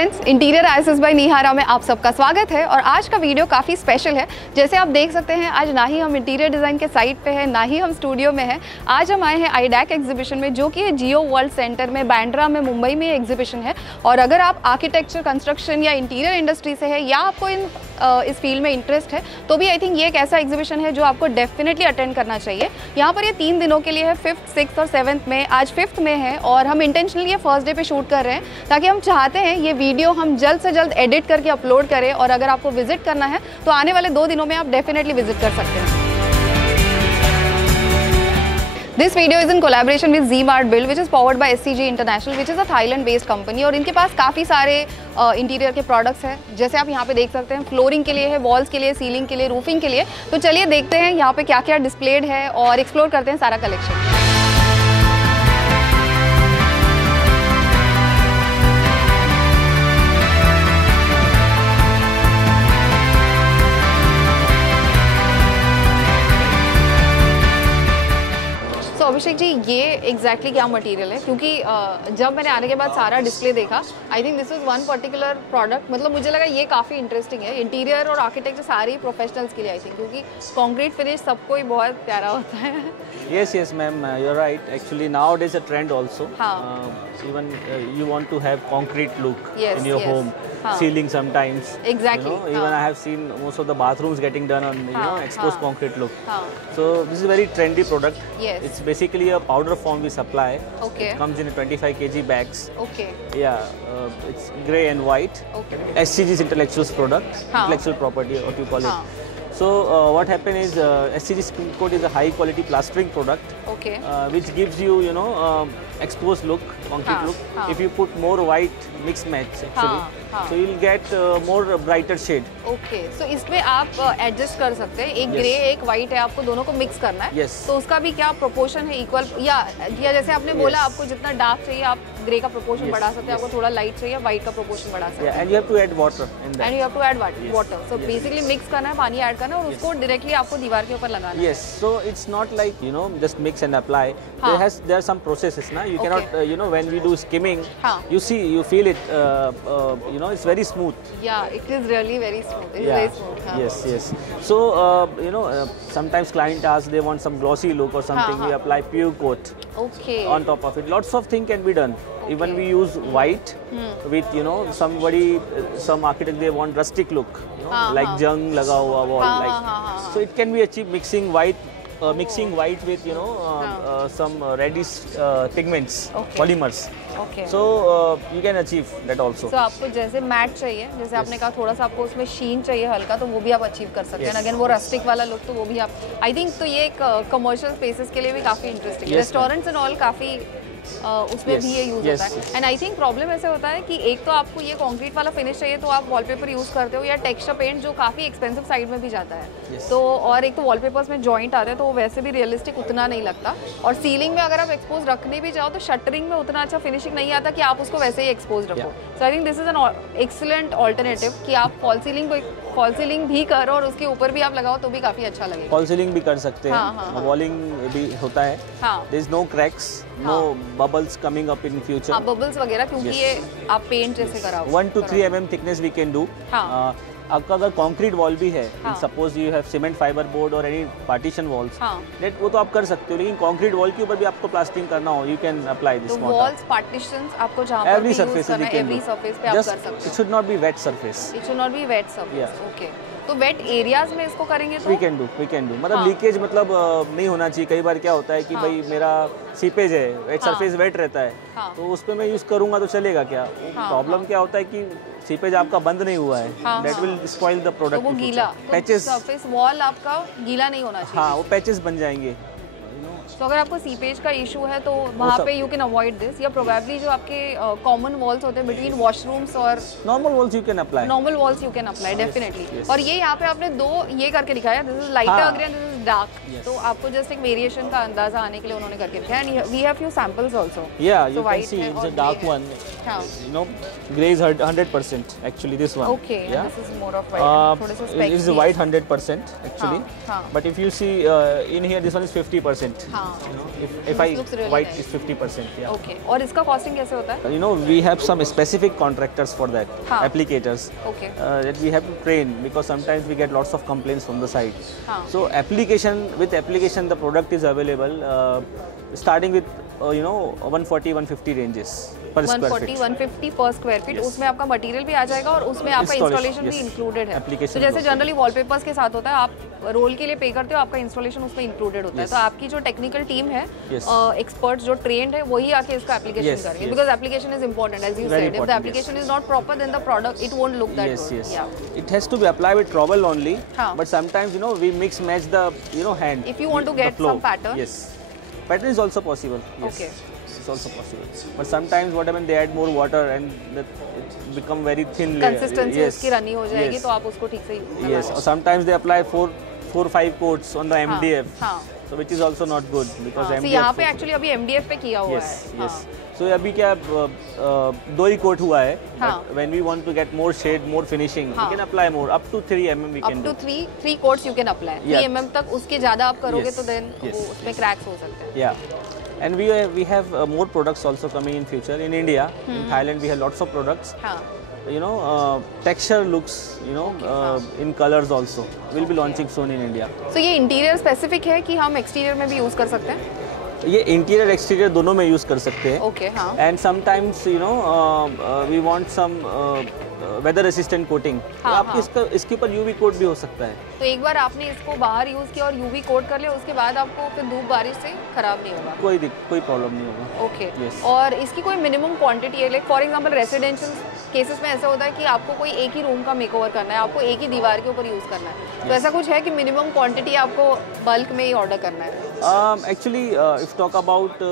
Friends, interior ISS bye निहारा में आप सबका स्वागत है। और आज का वीडियो काफ़ी स्पेशल है। जैसे आप देख सकते हैं, आज ना ही हम इंटीरियर डिज़ाइन के साइट पे हैं, ना ही हम स्टूडियो में हैं। आज हम आए हैं आईडैक एग्जीबिशन में, जो कि जियो वर्ल्ड सेंटर में बांद्रा में मुंबई में एग्जीबिशन है। और अगर आप आर्किटेक्चर, कंस्ट्रक्शन या इंटीरियर इंडस्ट्री से है या आपको इस फील्ड में इंटरेस्ट है, तो भी आई थिंक ये एक ऐसा एग्जीबिशन है जो आपको डेफिनेटली अटेंड करना चाहिए। यहाँ पर ये 3 दिनों के लिए है, 5th, 6th और 7th में। आज 5th में है और हम इंटेंशनली ये फर्स्ट डे पे शूट कर रहे हैं, ताकि हम चाहते हैं ये वीडियो हम जल्द से जल्द एडिट करके अपलोड करें। और अगर आपको विजिट करना है तो आने वाले 2 दिनों में आप डेफिनेटली विजिट कर सकते हैं। This video is in collaboration with Z-Mart Build, which is powered by SCG International, which is a Thailand-based company। और इनके पास काफ़ी सारे इंटीरियर के प्रोडक्ट्स हैं, जैसे आप यहाँ पे देख सकते हैं। फ्लोरिंग के लिए है, वॉल्स के लिए, सीलिंग के लिए, रूफिंग के लिए। तो चलिए देखते हैं यहाँ पे क्या क्या डिस्प्लेड है और एक्सप्लोर करते हैं सारा कलेक्शन। अभिषेक जी, ये एग्जैक्टली क्या मटेरियल है? क्योंकि जब मैंने आने के बाद सारा डिस्प्ले देखा, आई think this is one particular product. मतलब मुझे लगा ये काफ़ी इंटरेस्टिंग है। इंटीरियर और आर्किटेक्चर सारे प्रोफेशनल्स के लिए आई थिंक, क्योंकि कंक्रीट फिनिश सबको ही बहुत प्यारा होता है। yes ma'am, you're right. Actually nowadays a trend also. Even you want to have concrete look in your home. Ceiling sometimes. Exactly. Even I have seen most of the bathrooms getting done on exposed concrete look. So this is a very trendy product. Yes. It's basically a powder form we supply. Okay. It comes in a 25 kg bags. Okay. Yeah, it's grey and white. Okay. SCG's intellectual product, intellectual property, what you call it. So what happened is SCG Skin Coat is a high quality plastering product. Okay. Which gives you exposed look, concrete look. If you put more white mix match actually, so you'll get more brighter shade. Okay. So इसमें आप एडजस्ट कर सकते हैं। एक ग्रे एक वाइट है, आपको दोनों को मिक्स करना है। Yes. तो उसका भी क्या प्रोपोर्शन है? इक्वल या जैसे आपने बोला, आपको जितना डार्क चाहिए आप ग्रे का प्रोपोर्शन बढ़ा सकते हैं, आपको थोड़ा लाइट चाहिए व्हाइट का प्रोपोर्शन बढ़ा सकते हैं। And you have to add water in that. And you have to add water. So basically mix करना है, पानी ऐड करना है और उसको डायरेक्टली आपको दीवार के ऊपर लगाना है। Yes. So it's not like just mix and apply. There are some processes ना. You cannot when we do skimming, you see, you feel it. It's very smooth. Yeah, it is really very smooth. It is very smooth. Yes. So sometimes client asks they want some glossy look or something. We apply pure coat. Okay. On top of it, lots of things can be done. Okay. Even we use white with some architect they want rustic look, like jung laga hua wall, like. So it can be achieved mixing white with some reddish pigments, polymers. Okay. So you can achieve that also. So आपको जैसे मैट चाहिए, जैसे आपने कहा थोड़ा सा आपको उसमें शीन चाहिए हल्का, तो वो भी आप अचीव कर सकते हैं। अगेन वो रस्टिक वाला लुक, तो वो भी आप आई थिंक, तो ये एक कमर्शियल स्पेसेस के लिए भी काफ़ी इंटरेस्टिंग है। रेस्टोरेंट्स एंड ऑल काफ़ी उसमें भी ये यूज़ होता है। एंड आई थिंक प्रॉब्लम ऐसे होता है कि एक तो आपको ये कंक्रीट वाला फिनिश चाहिए, तो आप वॉलपेपर यूज़ करते हो, या टेक्सचर पेंट जो काफ़ी एक्सपेंसिव साइड में भी जाता है। तो और एक तो वॉलपेपर्स में जॉइंट आते हैं, तो वो वैसे भी रियलिस्टिक उतना नहीं लगता। और सीलिंग में अगर आप एक्सपोज रखने भी जाओ तो शटरिंग में उतना अच्छा फिनिशिंग नहीं आता कि आप उसको वैसे ही एक्सपोज रखो। So I think this is an excellent alternative कि आप फॉल सीलिंग भी करो और उसके ऊपर भी आप लगाओ तो भी काफ़ी अच्छा लगेगा। फॉल सीलिंग भी कर सकते हैं, वॉलिंग भी होता है। There is no cracks, no bubbles coming up in future. Bubbles वगैरह, क्योंकि ये आप पेंट जैसे कराओ। 1 to 3 mm thickness we can do. आपका अगर कंक्रीट वॉल भी है, suppose you have cement fibre board और एनी पार्टीशन वॉल्स, वो तो आप कर सकते हो। लेकिन कंक्रीट वॉल के ऊपर भी आपको प्लास्टरिंग करना हो, you can apply this model. Walls, partitions आपको जहां पर एवरी सरफेस पे आप कर सकते हो। It should not be wet surface. It should not be wet surface. Okay. तो वेट एरियाज में इसको करेंगे तो वी कैन डू मतलब लीकेज नहीं होना चाहिए। कई बार क्या होता है कि भाई मेरा सीपेज है, एक सरफेस वेट रहता है, तो उस पर मैं यूज करूंगा तो चलेगा क्या? प्रॉब्लम क्या होता है कि सीपेज आपका बंद नहीं हुआ है, that will spoil the product. वो गीला पैचेस, सरफेस वॉल आपका गीला नहीं होना चाहिए। वो पैचेस बन जाएंगे। तो अगर आपको सीपेज का इशू है तो वहाँ पे यू कैन अवॉइड दिस, या प्रोबेबली जो आपके कॉमन वॉल्स होते हैं बिटवीन वॉशरूम्स और normal walls you can apply definitely. और ये यहाँ पे आपने 2 ये करके दिखाया, this is lighter grey and this is dark. Yes. तो आपको just एक variation का अंदाजा आने के लिए उन्होंने करके दिखाया. And we have few samples also. Yeah, So you can white see है it's और a dark grey है. one. हाँ. You know, grey is 100% actually this one. Okay. Yeah. And this is more of white. थोड़े से It specks is भी. white 100% actually. हाँ. But if you see in here, this one is 50%. हाँ. You know, if This I looks really white nice. is 50%. Yeah. Okay. और इसका costing कैसे होता है? You know, we have some specific contractors for that, हाँ. applicators. Okay. That we have to train because sometimes we get lots of complaints from the site. हाँ. So with application the product is available starting with 140 150 ranges per square 140 feet. 150 पर square feet. Yes. उसमें आपका मटेरियल भी आ जाएगा और उसमें आपका इंस्टॉलेशन भी yes. इंक्लूडेड है. Application तो जैसे also. जनरली वॉलपेपर्स के साथ होता है, आप रोल के लिए पे करते हो, आपका इंस्टॉलेशन उसमें इंक्लूडेड होता है. Yes. तो आपकी जो टेक्निकल टीम है, Yes. एक्सपर्ट्स जो ट्रेंड है, वही आके इसका एप्लीकेशन Yes, करेंगे. yes. Because application is important as you Very said. If the important, application is not proper then the product it won't look that Yes, good. yes. It has to be applied with trowel only. हाँ. But sometimes we mix match the hand. If you want to the get flow. some pattern. Yes, pattern is also possible. Yes. Okay. It's also possible. But sometimes what happens, they add more water and it become very thin layer. Consistency Yes. उसकी रनी हो जाएगी, Yes. तो आप उसको ठीक से लगा Yes. लो. Or sometimes they apply 4-5 coats on the MDF. हाँ. So which is also not good because हाँ, so MDF. यहाँ पे एक्चुअली अभी MDF पे किया हुआ Yes, है. yes. So अभी क्या 2 ही कोट हुआ है. हाँ. But when we want to get more shade, more finishing, हाँ. we can apply more. Up to 3 mm we can Up to do. three coats you can apply. 3 Yeah. mm तक उसके ज़्यादा आप करोगे Yes. तो then Yes. वो उसमें cracks हो सकते हैं. Yeah. And we have more products also coming in future. In India, in Thailand, we have lots of products. हाँ. Texture looks, in colors also. We'll be launching soon in India. So ये interior specific है कि हम एक्सटीरियर में भी यूज़ कर सकते हैं? ये इंटीरियर एक्सटीरियर दोनों में यूज कर सकते हैं. Okay, हाँ. And sometimes we want some weather resistant coating. हाँ, आप हाँ. इसके ऊपर यूवी कोट भी हो सकता है. तो एक बार आपने इसको बाहर यूज़ किया और यूवी कोट कर लिया, उसके बाद आपको फिर धूप बारिश से खराब नहीं होगा. कोई प्रॉब्लम नहीं होगा. ओके. Yes. और इसकी कोई मिनिमम क्वांटिटी है? Like for example residential cases में ऐसा होता है कि आपको कोई एक ही रूम का मेकओवर करना है, आपको एक ही दीवार के ऊपर यूज़ करना है. तो ऐसा कुछ है कि मिनिमम क्वांटिटी आपको बल्क में ही ऑर्डर करना है? Actually, if talk about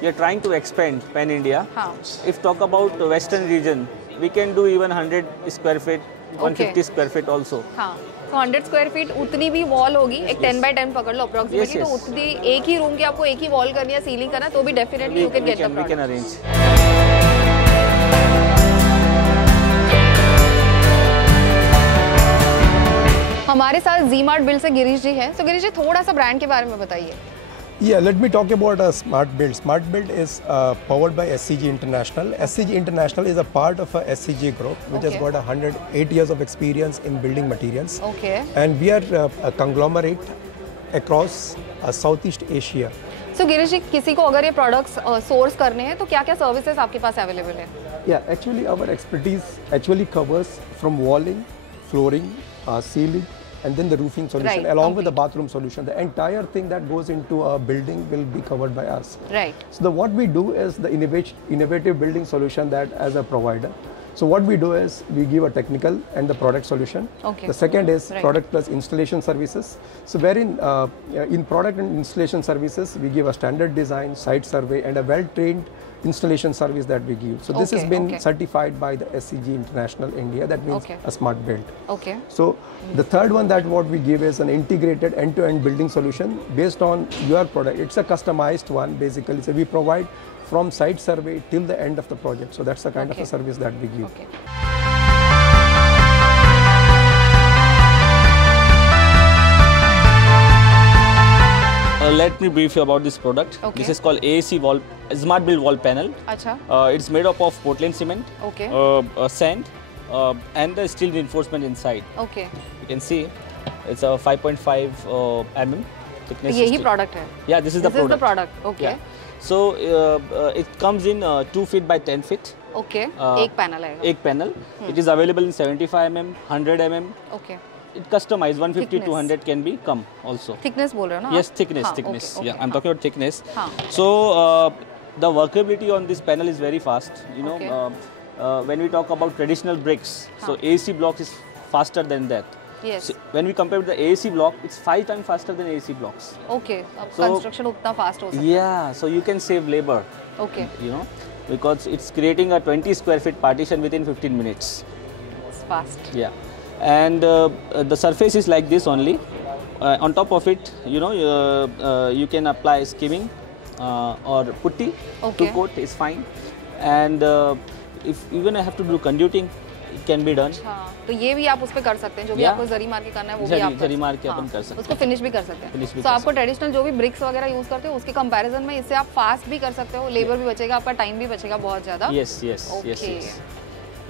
we are trying to expand pan India. हाँ. If talk about western region, we can do even 100 square feet, 150 square feet also. हाँ. तो 100 स्क्वायर फीट उतनी भी वॉल होगी, एक 10 by 10 पकड़ लो अप्रोक्सीमेटली. Yes, तो yes. उतनी एक ही रूम की आपको एक ही वॉल करनी है, सीलिंग करना है, तो भी definitely you can get the We can product. arrange. हमारे साथ Z-Mart बिल्ड से गिरीश जी हैं. तो गिरीश जी थोड़ा सा ब्रांड के बारे में बताइए. Yeah, let me talk about Smart Build. Smart Build is powered by SCG International. SCG International is a part of a SCG group which has Okay. got 108 years of experience in building materials. Okay. And we are a conglomerate across Southeast Asia. So Girish जी, किसी को अगर ये products source करने हैं तो क्या-क्या सर्विसेज आपके पास अवेलेबल है? Yeah, actually our expertise actually covers from walling, flooring, ceiling, and then the roofing solution Right, along with the complete. bathroom solution. The entire thing that goes into a building will be covered by us. Right. So what we do is the innovative building solution that as a provider. So what we do is we give a technical and the product solution. Okay. The second is Right. product plus installation services. So wherein in product and installation services we give a standard design, site survey, and a well-trained installation service that we give. So this has Okay, been okay. certified by the SCG International India. That means Okay. a smart build. Okay. So the third one that what we give is an integrated end-to-end building solution based on your product. It's a customized one basically. So we provide from site survey till the end of the project. So that's the kind of Okay. a service that we give. Okay. Let me brief you about this product. Okay. This is called AAC wall, Smart Build wall panel. अच्छा. It's made up of Portland cement, Okay. sand, and the steel reinforcement inside. Okay. You can see it's a 5.5 mm thickness. यही steel. Product है? Yeah, this is the This is the product. product. Okay. Yeah. So it comes in 2 feet by 10 feet. Okay. एक पैनल आएगा. एक panel. It is available in 75 mm, 100 mm. Okay. It customized 150 Thickness. to 100 can be come also. Thickness बोल रहे हो ना? Yes, आप? thickness, हाँ, thickness. okay, Yeah, okay, I'm talking about thickness. हाँ. So the workability on this panel is very fast. You know, Okay. when we talk about traditional bricks, so AC blocks is faster than that. Yes. So when we compare with the AC block, it's 5 times faster than AC blocks. Okay. अब So- construction उतना फास्ट हो सकता है. Yeah, so you can save labor. Okay. You know, because it's creating a 20 square feet partition within 15 minutes. It's fast. Yeah, and the surface is like this only. On top of it, you can apply skimming or putty. Okay. 2 coat is fine. And if even I have to do conduiting, it can be done. हाँ, तो ये भी आप उस पे कर सकते हैं, जो भी Yeah. आपको जरी मार के करना है वो भी आप जरी मार के अपन कर सकते हैं। उसको फिनिश भी कर सकते Finish भी हैं। कर तो आपको ट्रेडिशनल जो भी ब्रिक्स वगैरह यूज करते हो उसके कंपैरिजन में इससे आप फास्ट भी कर सकते हो, लेबर भी बचेगा, आपका टाइम भी बचेगा बहुत ज्यादा। Yes, yes, yes, Okay. yes.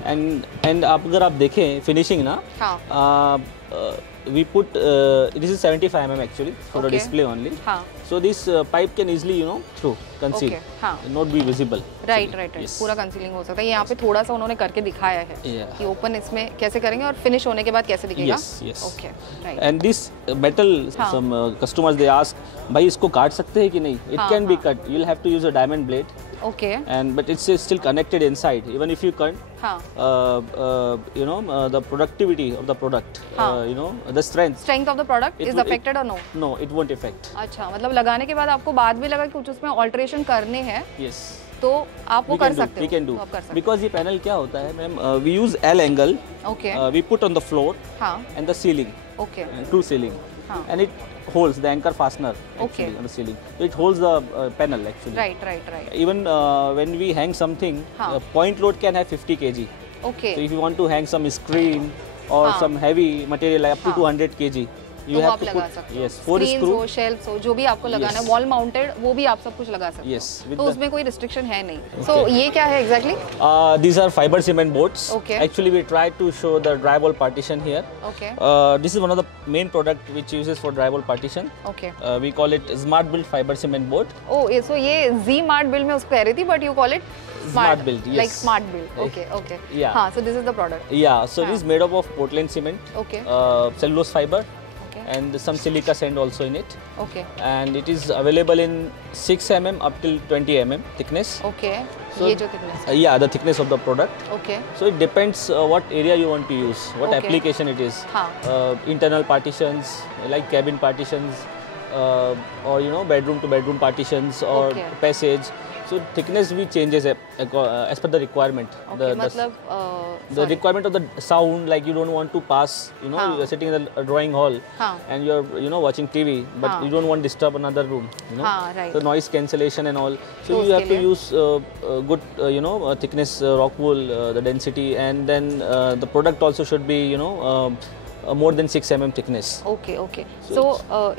And आप अगर आप देखें फिनिशिंग ना, हाँ, we put this is 75 mm actually for the Okay. display only. हाँ, So this pipe can easily through conceal, Okay, हाँ. not be visible. Right right right, Yes. पूरा कंसीलिंग हो सकता है। यहाँ पे थोड़ा सा उन्होंने करके दिखाया है Yeah. कि ओपन इसमें कैसे करेंगे और फिनिश होने के बाद कैसे दिखेगा। Yes, yes. Okay, right. And this metal, हाँ. some customers they ask, भाई इसको काट सकते हैं कि नहीं? It हाँ, can be हाँ. cut. You'll have to use a diamond blade, okay, and but it's still connected inside. Even if you cut, हाँ, the productivity of the product, हाँ. the strength. Strength of the product It is would- affected और no? No, it won't affect. अच्छा, मतलब लगाने के बाद आपको बाद भी लगा कि कुछ उसमें ऑल्टरेशन करने हैं Yes. तो आप वो We कर can do. सकते हो। We can do. तो आप कर सकते Because ये panel क्या होता है ma'am? We use L angle. हो। Okay, We put on the floor हाँ, and the ceiling, okay, true ceiling, हाँ. and it holds the anchor fastener actually Okay. on the ceiling. So it holds the panel actually. Right right right, Even when we hang something, हाँ. point load can have 50 kg. Okay, So if you want to hang some screen or हाँ. some heavy material like up to हाँ. 200 kg, you तो have आप to लगा put सकते हो। yes 4 Screens screw. हो, शेल्फ्स हो, जो भी आपको लगाना है, Yes. वॉल माउंटेड, वो भी आप सब कुछ लगा सकते हो। Yes, with तो the- उसमें कोई रिस्ट्रिक्शन है नहीं। सो ये क्या है exactly? These are fiber cement boards. Okay. Actually, we tried to show the drywall partition here. Okay, This is one of the main product which uses for drywall partition. Okay. We call it Smart Build fiber cement board. ओ ये सो ये G mart build में उसको कह रही थी, but you call it Smart build, yes. Like smart build. Okay, okay, Yeah. हाँ, so this is the product. Yeah, so it is made up of Portland cement, okay, cellulose fiber, okay, and some silica sand also in it. Okay, And it is available in 6 mm up till 20 mm thickness. Okay, So- ये जो thickness. Yeah, the thickness of the product. Okay, So it depends what area you want to use, what Okay. application it is. हाँ. Internal partitions, like cabin partitions, or bedroom to bedroom partitions, or Okay. passage. So thickness भी changes as per the requirement. Okay, मतलब The requirement of the sound, like you don't want to pass, हाँ. you're sitting in the drawing hall हाँ. and you're watching TV, but हाँ. you don't want to disturb another room, हाँ, right. the noise cancellation and all. So तो you have उसके to लिए? use good, thickness rock wool, the density, and then the product also should be, more than 6 mm thickness. Okay, okay. So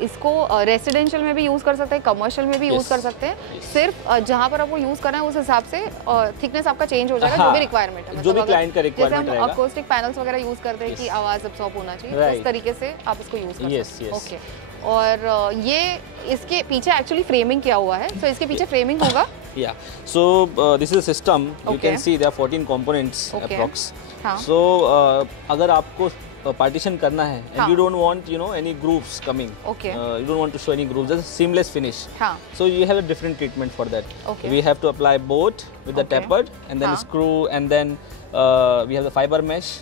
इसको residential में भी यूज़ कर सकते हैं, कमर्शियल में भी यूज़ Yes. कर सकते हैं। सिर्फ जहाँ पर आपको यूज़ करना है उस हिसाब से थिकनेस आपका चेंज हो जाएगा, जो हाँ, भी रिक्वायरमेंट है। जो भी अगर- client का requirement जैसे हम रहेगा। अकोस्टिक पैनल्स वगैरह यूज़ करते हैं कि आवाज़ अब्सॉर्ब होना चाहिए, तो उस Right. तरीके से आप इसको यूज़ कर Yes, सकते हैं। yes. ओके, और ये इसके पीछे एक्चुअली फ्रेमिंग किया हुआ है, तो इसके पीछे फ्रेमिंग होगा। Yeah. So this is a system. You Okay. can see there are 14 components Okay. approx. हाँ. So अगर आपको partition करना है and हाँ. you don't want any grooves coming. Okay. You don't want to show any grooves. Just seamless finish. हाँ. So you have a different treatment for that. Okay. We have to apply bolt with the Okay. tapered and then हाँ. screw, and then we have the fiber mesh,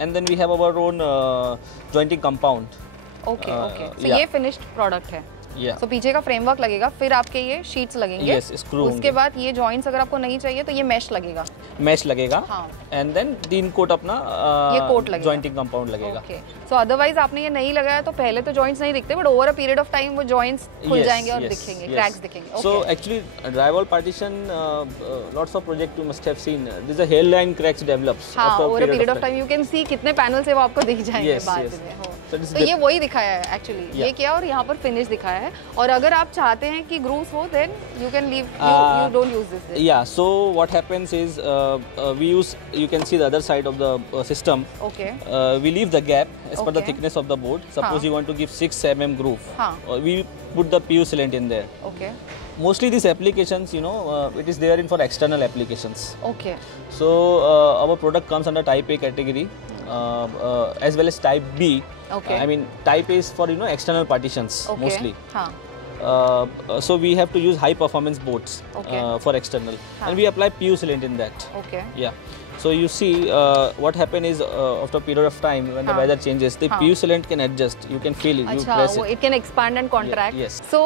and then we have our own jointing compound. Okay, okay. सो yeah. ये finished product है। Yeah. तो पीछे का फ्रेमवर्क लगेगा, फिर आपके ये शीट्स लगेंगे। Yes, screw उसके होंगे। बाद ये जॉइंट्स अगर आपको नहीं चाहिए तो ये मैश लगेगा। Mesh लगेगा. हाँ। And then 3 coat अपना ये coat लगेगा। jointing compound लगेगा. ओके, सो अदरवाइज आपने ये नहीं लगाया तो पहले तो जॉइंट्स नहीं दिखते, but over a period of time वो जॉइंट्स खुल जाएंगे और दिखेंगे, क्रैक्स दिखेंगे। So actually, drywall partition, lots of project you must have seen. These are hairline cracks develops हाँ, after a over a period period of of time. Time you can सी कितने पैनल से वो आपको दिख जाएंगे Yes, बाद yes. में। हो। So it is तो ये वही दिखाया है एक्चुअली, ये Yeah. किया और यहाँ पर फिनिश दिखाया है। और अगर आप चाहते हैं कि ग्रूव्स हो, then you can leave, you don't use this. Yeah. So what happens is we use. You can see the other side of the system. Okay, We leave the gap as per the Okay. thickness of the board. Suppose हाँ. you want to give 6 mm groove. हाँ. We put the PU sealant in there. Okay, Mostly these applications, it is there in for external applications. Okay, So our product comes under Type A category, as well as Type B. Okay. I mean Type A is for external partitions okay. mostly. हाँ, So we have to use high performance boards Okay. for external, हाँ. and we apply PU sealant in that. Okay, Yeah. So you see, what happen is after a period of time when the हाँ. weather changes, the हाँ. PU sealant can adjust. You can feel it. You अच्छा, press वो it. It can expand and contract. yes. सो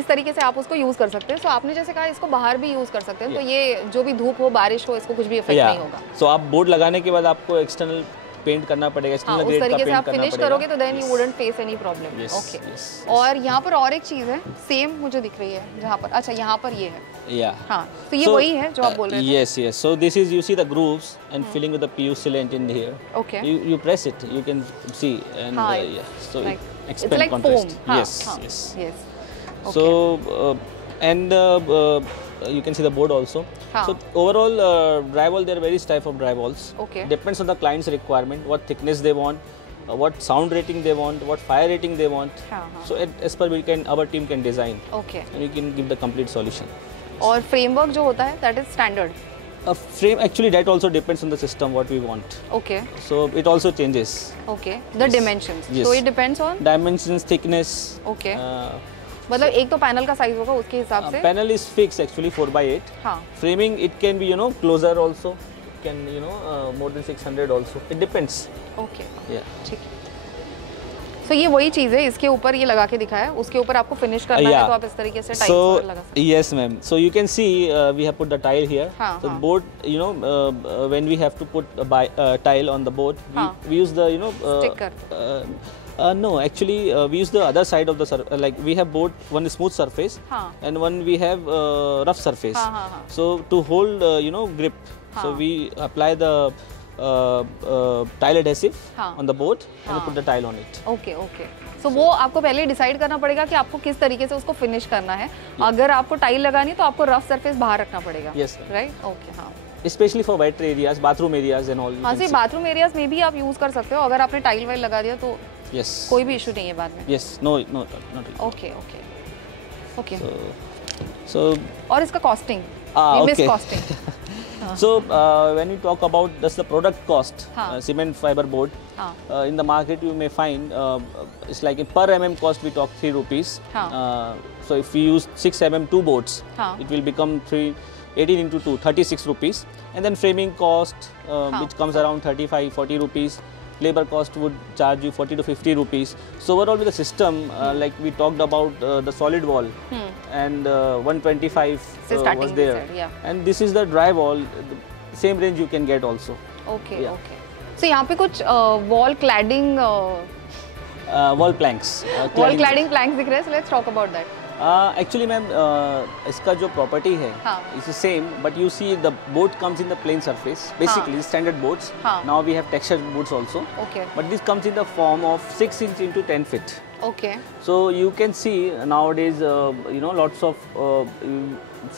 इस तरीके से आप उसको यूज कर सकते हैं। सो आपने जैसे कहा इसको बाहर भी यूज कर सकते हैं, तो Yeah. ये जो भी धूप हो, बारिश हो, इसको कुछ भी इफेक्ट नहीं होगा। So आप बोर्ड लगाने के बाद आपको एक्सटर्नल पेंट करना पड़ेगा, हाँ, एक्सटर्नल उस ग्रेड का तरीके से पेंट आप करना फिनिश पड़ेगा। करोगे तो then you wouldn't face any problem. Yes, okay. yes, और यहाँ पर और एक चीज़ है सेम मुझे दिख रही है जहाँ पर, अच्छा यहाँ पर ये है, Yeah. हाँ, तो ये वही है जो आप बोल रहे थे। Yes, yes. So this is, you see the grooves and filling with the PU sealant in here. Okay. You press it, you can see, and हाँ, yeah. So like, it it's expand like contrast. foam। हाँ, Yes, हाँ, yes. yes. So and you can see the board also. हाँ. So overall, drywall, there are various type of drywalls. Okay. Depends on the client's requirement, what thickness they want, what sound rating they want, what fire rating they want. हाँ, हाँ. So as per our team can design, Okay. and you can give the complete solution. और फ्रेमवर्क जो होता है that is standard. A frame, actually that also depends on the system what we want. Okay So it also changes. Okay, the dimensions, Yes. So it depends on, Dimensions, thickness. Okay, Uh, मतलब एक तो पैनल का साइज होगा उसके हिसाब से। panel is fixed actually 4x8. हाँ, Framing, it can be, closer also. It can, more than 600 also. It depends. Okay, Yeah. ठीक है। सो ये वही चीज़ है, इसके ऊपर ये लगा के दिखाया है, उसके ऊपर आपको फिनिश करना है तो आप इस तरीके से टाइल्स So लगा सकते yes, ma'am. So you can see we have put the tile here. हाँ, So हाँ. board, when we have to put a tile on the board, हाँ. we use the Sticker. No, actually we use the other side of the like we have board, one smooth surface हाँ. and one we have rough surface. हाँ, हाँ, हाँ. So to hold grip, so हाँ. we apply the tile adhesive हाँ. on the board and we हाँ. put the tile on it. Okay okay. So वो आपको पहले डिसाइड करना पड़ेगा कि आपको किस तरीके से उसको फिनिश करना है। अगर आपको टाइल लगानी है तो आपको रफ सरफेस बाहर रखना पड़ेगा। Yes, ma'am. राइट, ओके, हाँ। Especially for wet areas, bathroom areas and all. you हाँ can जी, see. बाथरूम एरियाज में भी आप यूज कर सकते हो, अगर आपने टाइल वाइल लगा दिया तो Yes. कोई भी इशू नहीं है बाद में। Yes. No, not really. Okay okay okay. So, और इसका costing, okay. Miss costing. so when you talk about just the product cost, हाँ. cement fiber board, हाँ. in the market you may find it's like in per mm cost we talk 3 rupees. हाँ. So if we use 6 mm 2 boards, हाँ. it will become 18 into 2, 36 rupees. And then framing cost, हाँ. which comes around 35, 40 rupees. Labor cost would charge you 40 to 50 rupees. So overall with the system, like we talked about the solid wall and 125 So starting was this there. side, yeah. And this is the drywall, the same range you can get also. Okay Yeah. Okay. So यहाँ पे कुछ wall cladding Wall planks. Wall cladding planks दिख रहे हैं, so let's talk about that. Actually ma'am, इसका जो property है, हाँ. it's the same, but you see the board comes in the plain surface. Basically standard boards. हाँ. Now we have textured boards also. Okay But this comes in the form of 6 inch into 10 feet. Okay So you can see nowadays, lots of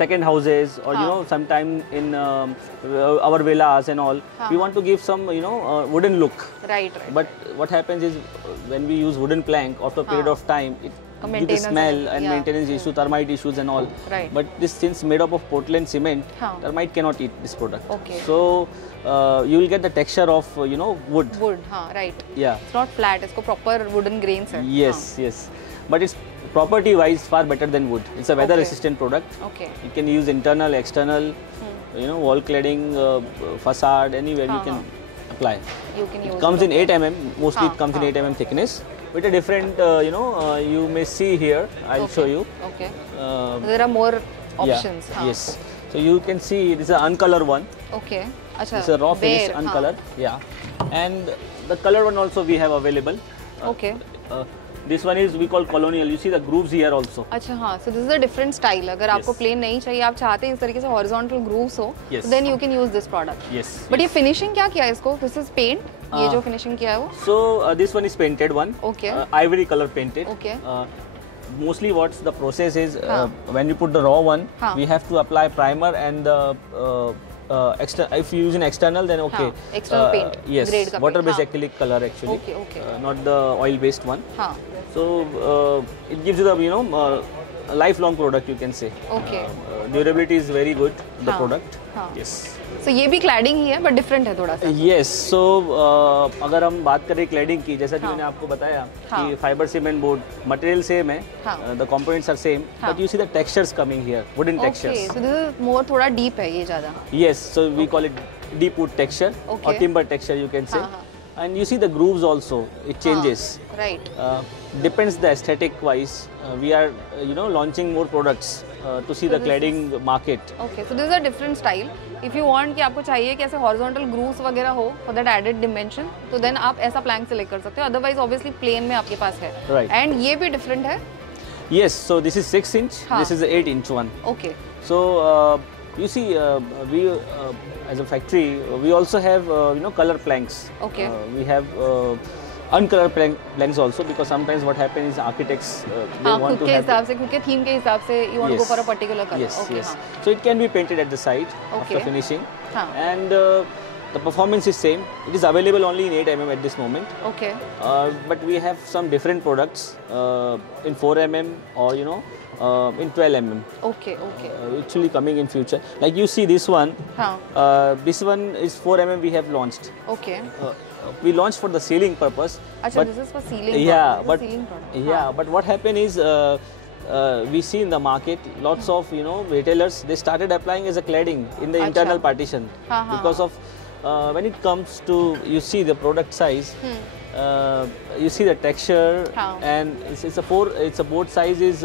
second houses or हाँ. sometime in our villas and all. हाँ. We want to give some wooden look. Right right. But what happens is when we use wooden plank, after a period हाँ. of time, it gives Maintenance a smell and- and yeah. maintenance issue, termite issues and all. Right. But this since made up of Portland cement, हाँ. termite cannot eat this product. Okay. So you will get the texture of wood. Wood, हाँ right. Yeah. It's not flat, इसको proper wooden grains है। Yes, yes. But it's property wise far better than wood. It's a weather Okay. resistant product. Okay You can use internal, external, wall cladding, facade, anywhere you हाँ, can apply. You can It use comes in 8 mm, mostly हाँ, it comes in हाँ. 8 mm thickness with a different, you may see here, I'll show you. Okay, Uh, there are more yeah, options. हाँ, yes. So you can see this is an uncolor one. Okay, अच्छा, It's a raw finish, bare, हाँ. uncolor. Yeah. And the color one also we have available. Okay, This one is we call colonial. You see the grooves here also. अच्छा हाँ, so this is a different style. अगर आपको Yes. Plane नहीं चाहिए, आप चाहते हैं इस तरीके से हॉरिजॉन्टल ग्रूव्स हो, Yes. Then you can use this product. Yes. But ये फिनिशिंग क्या किया है इसको? दिस इज पेंट, ये जो फिनिशिंग किया है वो? So this one is painted one. Okay. Ivory color painted. Okay. Mostly what's the process is हाँ. when you put the raw one, हाँ. we have to apply primer and if you use an external then okay. हाँ, external paint, Yes. grade का Water paint, based हाँ. acrylic color actually. Okay, okay. Not the oil based one. हाँ, So it gives you the lifelong product you can say. Okay. Durability is very good. The हाँ. product. हाँ. Yes. सो ये भी क्लैडिंग ही है but different है थोड़ा सा। Yes, so अगर हम बात करें क्लैडिंग की, जैसा कि हाँ. मैंने आपको बताया हाँ. कि fibre cement board material same है, हाँ. द कंपोनेंट्स आर सेम, हाँ. But you see the textures coming here, wooden okay, textures. So this is more थोड़ा डीप है ये ज़्यादा। Yes, so we call it deep wood texture or Okay. timber texture you can say. हाँ, हाँ. And you see the grooves also, it changes. Right. Depends the aesthetic wise. We are launching more products to see the cladding market. Okay, so this is a different style. If you want कि आपको चाहिए कि ऐसे horizontal grooves वगैरह हो for that added dimension, तो then आप ऐसा plank select कर सकते हो. Otherwise, obviously plain में आपके पास है. Right. And ये भी different है. Yes, so this is 6 inch. हाँ. This is the 8 inch one. Okay. So you see, we as a factory we also have color planks. Okay. We have uncolored planks also, because sometimes what happens is architects they हाँ, want खुद to के have हिसाब से, क्योंकि थीम के हिसाब से you want to go Yes. for a particular color. yes, Okay, yes. हाँ. So it can be painted at the side Okay. after finishing, हाँ. and the performance is same. It is available only in 8 mm at this moment. Okay. But we have some different products in 4 mm or in 12 mm. Okay, okay. Actually coming in future. Like you see this one. हाँ. This one is 4 mm we have launched. Okay. We launched for the ceiling purpose. अच्छा, this is for ceiling. Yeah, product. but Ceiling product. yeah, हाँ. but what happened is we see in the market lots of retailers, they started applying as a cladding in the अच्छा. internal partition हाँ, हाँ, because of when it comes to you see the product size. You see the texture, हाँ. and it's a board size is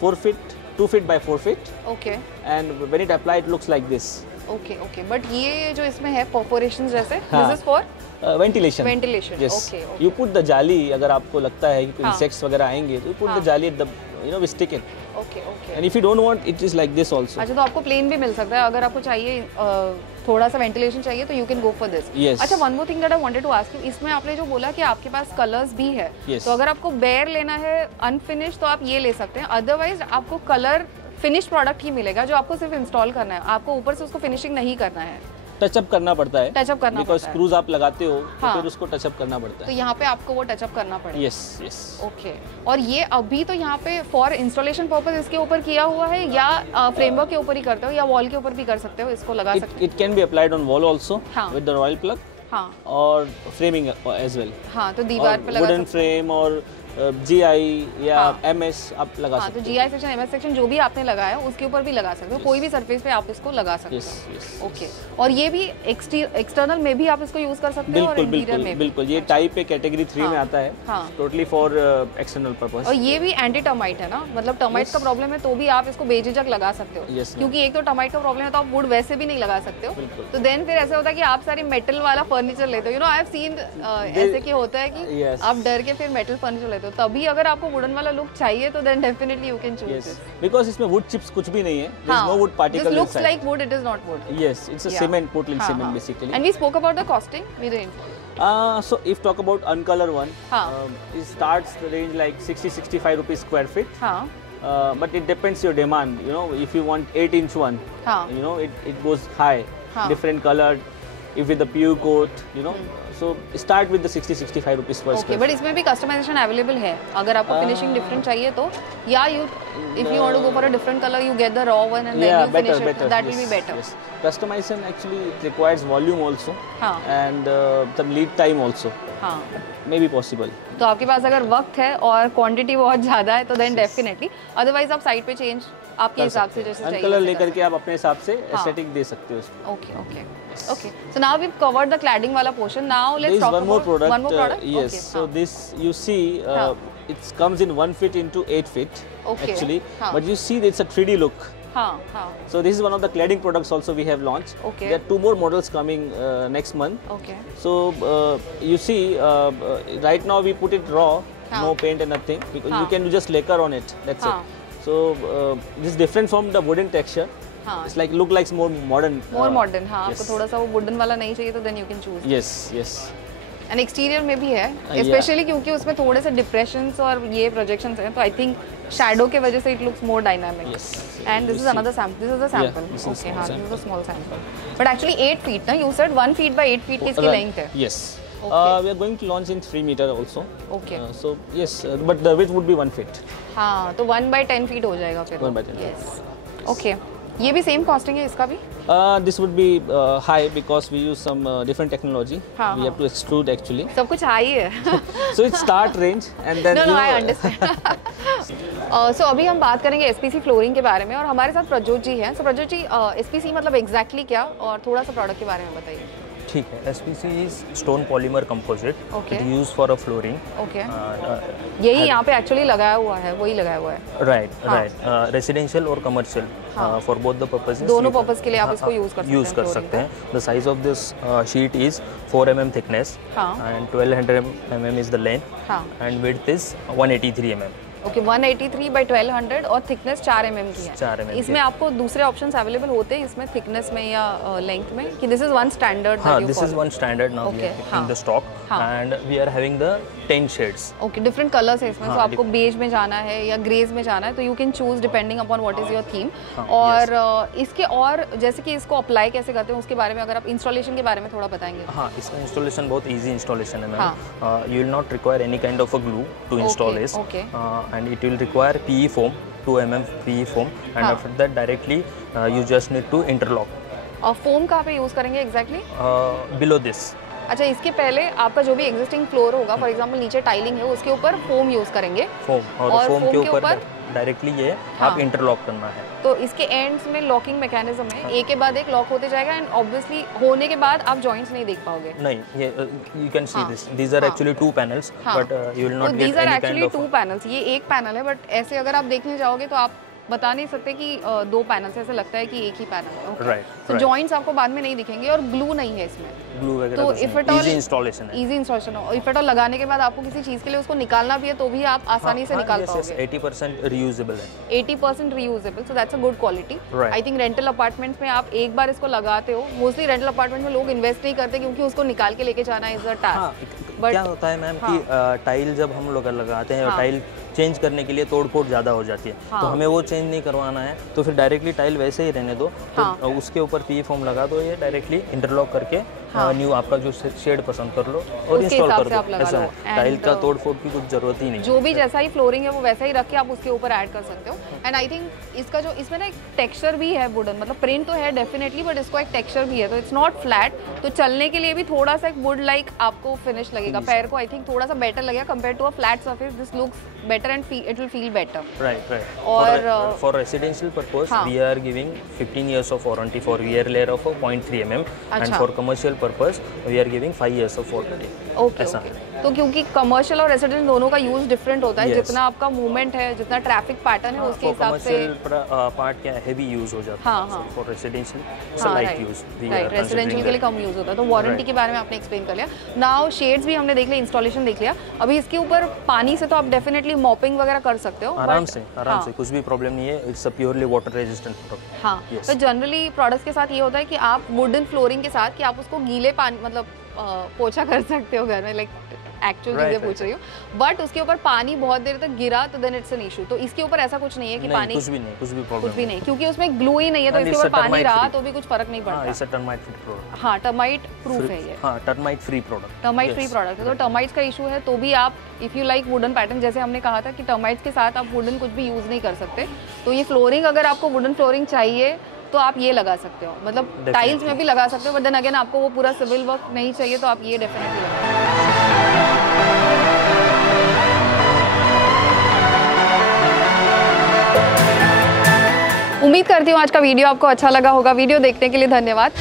4 feet, 2 feet by 4 feet, Okay. and when it applied, it looks like this. Okay, okay. But ये जो इसमें है perforations जैसे, हाँ. this is for Ventilation. ventilation. Yes. Okay, okay. You put the jali, अगर आपको लगता है कि हाँ. insects वगैरह आएंगे, तो you put the jali at the we stick it. Okay, okay. And if you don't want, it is like this also. अच्छा, तो आपको प्लेन भी मिल सकता है अगर आपको चाहिए थोड़ा सा वेंटिलेशन चाहिए तो you can go for this. Yes. अच्छा, one more thing that I wanted to ask you, इसमें आपने जो बोला कि आपके पास कलर्स भी है, Yes. तो अगर आपको बेयर लेना है अनफिनिश तो आप ये ले सकते हैं. अदरवाइज आपको कलर फिनिश प्रोडक्ट ही मिलेगा जो आपको सिर्फ इंस्टॉल करना है, आपको ऊपर से उसको फिनिशिंग नहीं करना है. टचअप करना पड़ता है. टचअप करना बिकॉज पड़ता है. स्क्रूज आप लगाते हो तो हाँ. फिर उसको टचअप करना पड़ता तो है. यहाँ पे आपको वो टचअप करना पड़ेगा. Yes yes. ओके. और ये अभी तो यहाँ पे फॉर इंस्टॉलेशन पर्पस इसके ऊपर किया हुआ है या फ्रेमवर्क के ऊपर ही करते हो या वॉल के ऊपर भी कर सकते हो, इसको लगा सकते it can be applied on wall also हाँ. With the royal plug. हाँ. और फ्रेमिंग एज वेल. हाँ, तो दीवार पे लगा वुडन सकते फ्रेम और GI या हाँ. MS आप लगा हाँ, सकते तो GI सेक्शन, MS सेक्शन जो भी आपने लगाया उसके ऊपर भी लगा सकते हो. कोई भी सरफेस पे आप इसको लगा सकते हो. हो. यस. ओके. और ये भी एक्सटर्नल में भी आप इसको यूज कर सकते हो और बिल्कुल इंटीरियर बिल्कुल में भी. बिल्कुल. ये टाइप पे कैटेगरी 3 में आता है. हाँ. Totally for external purpose. और ये भी एंटी टर्माइट है ना, मतलब टर्माइट्स का प्रॉब्लम है तो भी आप इसको बेझिझक लगा सकते हो. Yes, क्योंकि एक तो टर्माइट का प्रॉब्लम है तो आप वुड वैसे भी नहीं लगा सकते हो. बिल्कुल. तो देन फिर ऐसा होता है कि आप सारी मेटल वाला फर्नीचर लेते हो. आई हैव सीन ऐसे कि होता है कि Yes. आप डर के फिर मेटल फर्नीचर लेते हो. तभी अगर आपको वुडन वाला लुक चाहिए तो then definitely you can choose Yes. This. Because इसमें wood chips कुछ भी नहीं है. There is no wood particle This looks inside. like wood, it is not wood. Yes, it's a Yeah. cement, Portland हाँ, cement हाँ. basically. And we spoke about the costing. We didn't. So if talk about uncolor one, हाँ. it starts the range like 60-65 rupees square feet. हाँ. But it depends your demand. If you want 8-inch one, हाँ. it goes high, हाँ. different colored. If with the pure coat, so start with the 60-65 rupees per okay. square but feet. इसमें भी customization available है अगर आपको finishing different चाहिए तो, या you if you want to go for a different colour you get the raw one and then Yeah, you better, finish it. better. That will yes, be better. yes. Customization actually it requires volume also, हाँ. and some lead time also. हाँ. Maybe possible. तो आपके पास अगर वक्त है और क्वांटिटी बहुत ज़्यादा है तो देन डेफिनेटली. अदरवाइज आप साइड पे चेंज आपके हिसाब से जैसे चाहिए. अनकलर लेकर के आप अपने हिसाब से एस्थेटिक दे सकते हो उसको. Okay, okay. Okay. So now we've covered the cladding wala portion. Now There let's is talk one more about product. one more product. Yes. Okay. So this you see, it comes in 1 feet into 8 feet. Okay. Actually, हाँ. but you see it's a 3D look. हाँ, हाँ. So this is one of the cladding products also we have launched. Okay. There are 2 more models coming next month. Okay. So you see, right now we put it raw, हाँ. no paint and nothing, because हाँ. you can do just lacquer on it. That's हाँ. it. So this is different from the wooden texture. हाँ. It's like look like more modern. More modern. हाँ. yes. आपको थोड़ा सा वो वुडन वाला नहीं चाहिए तो then you can choose. Yes, yes. And exterior में भी है, Yeah. स्पेशली क्योंकि उसमें थोड़े से डिप्रेशंस और ये प्रोजेक्शंस हैं तो आई थिंक शैडो के वजह से it looks more dynamic. Yes. And this is You another sample. This is a sample. this is a okay. small हाँ, sample. This is a small sample. But actually 8 फीट ना, you said 1 feet by 8 feet की इसकी लेंथ है. Yes. Okay. We are going to launch in 3 meter also. Okay. So yes, but the width would be 1 feet. हाँ, तो 1 by 10 feet हो जाएगा फिर. 1 by 10. यस. ओके. ये भी सेम कॉस्टिंग है इसका भी? This would be high because we use some different technology. हाँ, we have to extrude actually. सब कुछ हाई है. So it start range and then No, you no, know, I understand. So अभी हम बात करेंगे SPC फ्लोरिंग के बारे में और हमारे साथ प्रज्योत जी हैं. So प्रज्योत जी, SPC मतलब एग्जैक्टली क्या और थोड़ा सा प्रोडक्ट के बारे में बताइए. ठीक है, SPC is stone polymer composite, Okay. It use for a flooring. Okay, यही यहाँ पे एक्चुअली लगाया हुआ है, वही लगाया हुआ है। राइट, रेसिडेंशियल और commercial for both the purposes, दोनों पर्पस के लिए आप इसको यूज कर सकते हैं। The size of this sheet is 4 mm thickness and 1200 mm is the length and width is 183 mm। Okay, 183 by 1200 और थिकनेस 4 mm की है। 4 mm इसमें आपको दूसरे ऑप्शंस अवेलेबल होते हैं इसमें थिकनेस में या लेंथ में, कि दिस इज वन स्टैंडर्ड? हाँ, this is one standard now we are in the stock and we are having the 10 shades. Okay, different colours है इसमें, तो आपको बेज में जाना है या ग्रेज में जाना है तो you can choose depending upon what is your theme. और इसके और जैसे कि इसको अप्लाई कैसे करते हैं उसके बारे में अगर आप इंस्टॉलेशन के बारे में थोड़ा बताएंगे। हाँ, इसका इंस्टॉलेशन बहुत इजी इंस्टॉलेशन है ma'am. You will not require any kind of a glue to install this and it will require PE foam, 2 mm PE foam, and after that directly you just need to interlock. और फोम कहाँ पे यूज करेंगे exactly? Below this. अच्छा, इसके पहले आपका जो भी एग्जिस्टिंग फ्लोर होगा, फॉर एग्जांपल नीचे टाइलिंग है, उसके ऊपर फोम यूज करेंगे। फोम और फोम के ऊपर डायरेक्टली ये आप इंटरलॉक करना है। तो इसके एंड्स में लॉकिंग मैकेनिज्म है, एक के बाद एक लॉक होते जाएगा एंड ऑब्वियसली होने के बाद आप जॉइंट्स नहीं देख पाओगे। नहीं, ये you can see this, these are actually 2 panels but you will not get any kind of 2 panels। ये एक पैनल है बट ऐसे अगर आप देखने जाओगे तो आप बता नहीं सकते कि 2 पैनल्स, ऐसे लगता है कि एक ही पैनल है। राइट, तो जॉइंट्स आपको बाद में नहीं दिखेंगे और ग्लू नहीं है इसमें, ग्लू वगैरह तो if at all easy installation है। इजी इंस्टॉलेशन हो, इफ एट ऑल लगाने के बाद आपको किसी चीज के लिए उसको निकालना भी है तो भी आप आसानी से निकाल पाओगे। 80% रीयूजेबल है, 80% reusable, so that's a good quality. I think rental apartments में आप एक बार इसको लगाते हो, मोस्टली रेंटल अपार्टमेंट में लोग इन्वेस्ट नहीं करते क्योंकि उसको निकाल के लेके जाना इज अ टास्क। बट क्या होता है मैम कि टाइल जब हम लोग लगाते हैं और टाइल चेंज करने के लिए तोड़-फोड़ ज़्यादा हो जाती है, तो हमें वो चेंज नहीं करवाना है, तो फिर डायरेक्टली टाइल वैसे ही रहने दो, तो उसके ऊपर PE फोम लगा दो, ये डायरेक्टली इंटरलॉक करके न्यू आपका जो शेड पसंद कर लो और इंस्टॉल कर दो। ऐसा है, टाइल का तोड़-फोड़ की कुछ जरूरत ही नहीं, जो भी जैसा ही फ्लोरिंग है वो वैसा ही रख के आप उसके ऊपर ऐड कर सकते हो। एंड आई थिंक इसका जो इसमें ना एक टेक्सचर भी है वुडन, मतलब प्रिंट तो है डेफिनेटली बट इसको एक टेक्सचर भी है, तो इट्स नॉट फ्लैट, तो चलने के लिए भी थोड़ा सा एक वुड लाइक आपको फिनिश लगेगा, पैर को आई थिंक थोड़ा सा बेटर लगेगा compare to a flat surface. This looks better and it will feel better. Right. और for residential purpose, we are giving 15 years of warranty for rear layer of 0.3 mm, and for commercial purpose we are giving 5 years of warranty. Okay. तो क्योंकि कमर्शियल और रेसिडेंशियल दोनों का use different होता है, जितना आपका मूवमेंट है, जितना ट्रैफिक पैटर्न है उसके हिसाब से पार्ट क्या हेवी यूज हो जाता है, for residential light use, right, residential के लिए कम यूज होता है। तो वारंटी के बारे में आपने एक्सप्लेन कर लिया। नाउ शेड्स भी हमने देख लिया, इंस्टॉलेशन देख लिया, अभी इसके ऊपर पानी से तो आप डेफिनेटली मॉपिंग वगैरह कर सकते हो आराम से, कुछ भी प्रॉब्लम नहीं है, it's a purely water resistant product. हाँ, तो जनरली प्रोडक्ट्स के साथ ये होता है कि आप वुडन फ्लोरिंग के साथ कि आप उसको गीले पानी मतलब पोछा कर सकते हो घर में, लाइक एक्चुअल चीजें पूछ रही हूँ, बट उसके ऊपर पानी बहुत देर तक गिरा तो देन इट्स एन इशू। तो इसके ऊपर ऐसा कुछ नहीं है कि पानी कुछ भी प्रॉब्लम कुछ भी नहीं, क्योंकि उसमें ग्लू ही नहीं है, तो इसके ऊपर पानी रहा तो भी कुछ फर्क नहीं पड़ता। It's a termite free product. हाँ, टर्माइट प्रूफ है ये। हाँ, termite free product, termite free product है। तो टर्माइट्स का इशू है तो भी आप if you like wooden pattern, जैसे हमने कहा था कि टर्माइट्स के साथ आप वुडन कुछ भी यूज नहीं कर सकते, तो ये फ्लोरिंग अगर आपको वुडन फ्लोरिंग चाहिए तो आप ये लगा सकते हो, मतलब टाइल्स में भी लगा सकते हो, बट देन अगेन आपको वो पूरा सिविल वर्क नहीं चाहिए तो आप ये डेफिनेटली लगा। उम्मीद करती हूँ आज का वीडियो आपको अच्छा लगा होगा। वीडियो देखने के लिए धन्यवाद।